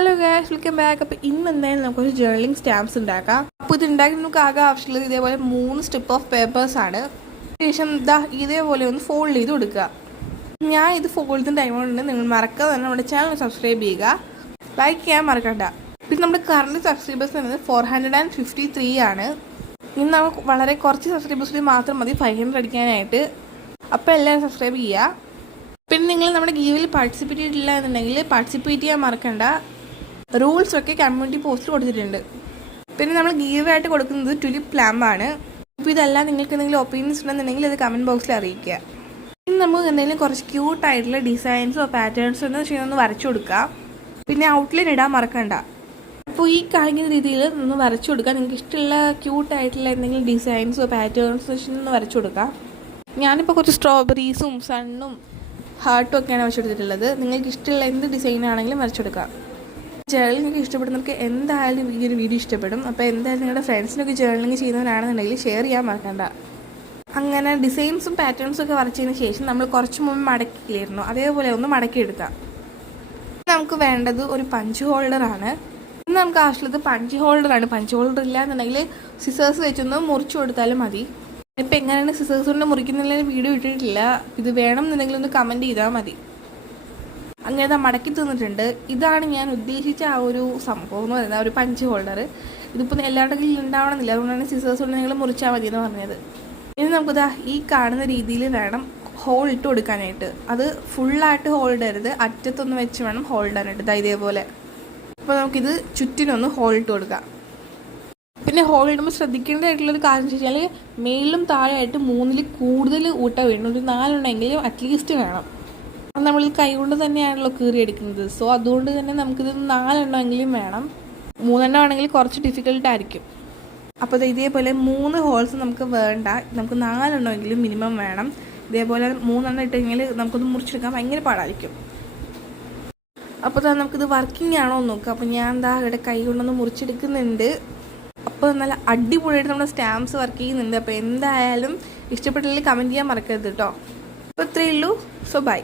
Hello guys, welcome back. അപ്പോൾ ഇന്ന് എന്തായാലും നമുക്കൊരു ജേർണലിംഗ് സ്റ്റാമ്പ്സ് ഉണ്ടാക്കാം. അപ്പോൾ ഇത് ഉണ്ടാക്കി നമുക്ക് ആകെ ആവശ്യമുള്ളത് ഇതേപോലെ 3 സ്ട്രിപ്പ് ഓഫ് പേപ്പേഴ്സാണ്. ശേഷം ഇതേപോലെ ഒന്ന് ഫോൾഡ് ചെയ്ത് കൊടുക്കുക. ഞാൻ ഇത് ഫോൾഡ് ചെയ്യുന്ന ടൈം കൊണ്ട് നിങ്ങൾ മറക്കാതെ തന്നെ നമ്മുടെ ചാനൽ സബ്സ്ക്രൈബ് ചെയ്യുക, ലൈക്ക് ചെയ്യാൻ മറക്കണ്ട. പിന്നെ നമ്മുടെ കറണ്ട് സബ്സ്ക്രൈബേഴ്സ് എന്നത് 453 ആണ്. ഇനി നമുക്ക് വളരെ കുറച്ച് സബ്സ്ക്രൈബേഴ്സിൽ മാത്രം മതി 500 അടിക്കാനായിട്ട്. അപ്പോൾ എല്ലാവരും സബ്സ്ക്രൈബ് ചെയ്യുക. പിന്നെ നിങ്ങൾ നമ്മുടെ ഗീവിൽ പാർട്ടിസിപ്പേറ്റ് ചെയ്തിട്ടില്ല എന്നുണ്ടെങ്കിൽ പാർട്ടിസിപ്പേറ്റ് ചെയ്യാൻ മറക്കണ്ട. റൂൾസൊക്കെ കമ്മ്യൂണിറ്റി പോസ്റ്റിൽ കൊടുത്തിട്ടുണ്ട്. പിന്നെ നമ്മൾ ഗീവായിട്ട് കൊടുക്കുന്നത് ടുലിപ്പ് ലാമ്പാണ്. അപ്പോൾ ഇതെല്ലാം നിങ്ങൾക്ക് എന്തെങ്കിലും ഒപ്പീനിയൻസ് ഉണ്ടെന്നുണ്ടെങ്കിൽ അത് കമൻറ്റ് ബോക്സിൽ അറിയിക്കുക. ഇനി നമുക്ക് എന്തെങ്കിലും കുറച്ച് ക്യൂട്ടായിട്ടുള്ള ഡിസൈൻസോ പാറ്റേൺസോ ഒന്ന് വരച്ചു കൊടുക്കുക. പിന്നെ ഔട്ട്ലൈൻ ഇടാൻ മറക്കണ്ട. അപ്പോൾ ഈ കാണിക്കുന്ന രീതിയിൽ ഒന്ന് വരച്ചു കൊടുക്കുക. നിങ്ങൾക്ക് ഇഷ്ടമുള്ള ക്യൂട്ടായിട്ടുള്ള എന്തെങ്കിലും ഡിസൈൻസോ പാറ്റേൺസോ ഒന്ന് വരച്ചു കൊടുക്കുക. ഞാനിപ്പോൾ കുറച്ച് സ്ട്രോബെറീസും സണ്ണും ഹാർട്ടും ഒക്കെയാണ് വരച്ചെടുത്തിട്ടുള്ളത്. നിങ്ങൾക്ക് ഇഷ്ടമുള്ള എന്ത് ഡിസൈനാണെങ്കിലും വരച്ചെടുക്കാം. ജേർണലിംഗ് നിങ്ങൾക്ക് ഇഷ്ടപ്പെടുന്നവർക്ക് എന്തായാലും ഈ ഒരു വീഡിയോ ഇഷ്ടപ്പെടും. അപ്പോൾ എന്തായാലും നിങ്ങളുടെ ഫ്രണ്ട്സിനൊക്കെ ജേർണലിംഗ് ചെയ്യുന്നവരാണെന്നുണ്ടെങ്കിൽ ഷെയർ ചെയ്യാൻ മറക്കണ്ട. അങ്ങനെ ഡിസൈൻസും പാറ്റേൺസും ഒക്കെ വരച്ചതിന് ശേഷം നമ്മൾ കുറച്ച് മുമ്പ് മടക്കിയില്ലായിരുന്നു, അതേപോലെ ഒന്ന് മടക്കിയെടുക്കാം. നമുക്ക് വേണ്ടത് ഒരു പഞ്ച് ഹോൾഡറാണ്. ഇന്ന് നമുക്ക് ആവശ്യമുള്ളത് പഞ്ച് ഹോൾഡറാണ്. പഞ്ച് ഹോൾഡർ ഇല്ല എന്നുണ്ടെങ്കിൽ സിസേഴ്സ് വെച്ചൊന്ന് മുറിച്ചു കൊടുത്താലും മതി. ഇപ്പം എങ്ങനെയാണ് സിസേഴ്സ് കൊണ്ട് മുറിക്കുന്നതിന് വീഡിയോ ഇട്ടിട്ടില്ല. ഇത് വേണം എന്നുണ്ടെങ്കിൽ ഒന്ന് കമൻറ്റ് ചെയ്താൽ മതി. അങ്ങനെ മടക്കി തന്നിട്ടുണ്ട്. ഇതാണ് ഞാൻ ഉദ്ദേശിച്ച ആ ഒരു സംഭവം എന്ന് പറയുന്നത്, ഒരു പഞ്ച് ഹോൾഡർ. ഇതിപ്പോൾ എല്ലാവരുടെ കയ്യിൽ ഉണ്ടാവണമെന്നില്ല, അതുകൊണ്ടാണ് സിസേഴ്സ് കൊണ്ട് നിങ്ങൾ മുറിച്ചാൽ മതി എന്ന് പറഞ്ഞത്. ഇനി നമുക്കിതാ ഈ കാണുന്ന രീതിയിൽ വേണം ഹോൾ ഇട്ട് കൊടുക്കാനായിട്ട്. അത് ഫുള്ളായിട്ട് ഹോൾഡ് ചെയ്യരുത്, അറ്റത്തൊന്ന് വെച്ച് വേണം ഹോൾഡ് ചെയ്യാനായിട്ട്. ഇതേപോലെ. അപ്പോൾ നമുക്കിത് ചുറ്റിനൊന്ന് ഹോൾ ഇട്ട് കൊടുക്കാം. പിന്നെ ഹോൾ ഇടുമ്പോൾ ശ്രദ്ധിക്കേണ്ടതായിട്ടുള്ളൊരു കാര്യം എന്ന് വെച്ചാൽ മേളിലും താഴെയായിട്ട് 3ൽ കൂടുതൽ ഊട്ട വേണം. ഒരു 4 ഉണ്ടെങ്കിലും അറ്റ്ലീസ്റ്റ് വേണം. അത് നമ്മൾ കൈ കൊണ്ട് തന്നെയാണല്ലോ കീറിയെടുക്കുന്നത്. സോ അതുകൊണ്ട് തന്നെ നമുക്കിത് 4 എണ്ണമെങ്കിലും വേണം. 3 എണ്ണം ആണെങ്കിൽ കുറച്ച് ഡിഫിക്കൽട്ടായിരിക്കും. അപ്പോൾ ഇതേപോലെ 3 ഹോൾസ് നമുക്ക് വേണ്ട, നമുക്ക് 4 എണ്ണമെങ്കിലും മിനിമം വേണം. ഇതേപോലെ 3 എണ്ണം ഇട്ട് കഴിഞ്ഞാൽ നമുക്കൊന്ന് മുറിച്ചെടുക്കാൻ ഭയങ്കര പാടായിരിക്കും. അപ്പോൾ നമുക്കിത് വർക്കിംഗ് ആണോ എന്ന് നോക്കാം. അപ്പോൾ ഞാൻ ഇവിടെ കൈ കൊണ്ടൊന്ന് മുറിച്ചെടുക്കുന്നുണ്ട്. അപ്പോൾ നല്ല അടിപൊളിയായിട്ട് നമ്മുടെ സ്റ്റാമ്പ്സ് വർക്ക് ചെയ്യുന്നുണ്ട്. അപ്പോൾ എന്തായാലും ഇഷ്ടപ്പെട്ടില്ലെങ്കിൽ കമൻറ്റ് ചെയ്യാൻ മറക്കരുത് കേട്ടോ. അപ്പോൾ ഇത്രയേ ഉള്ളൂ. So by.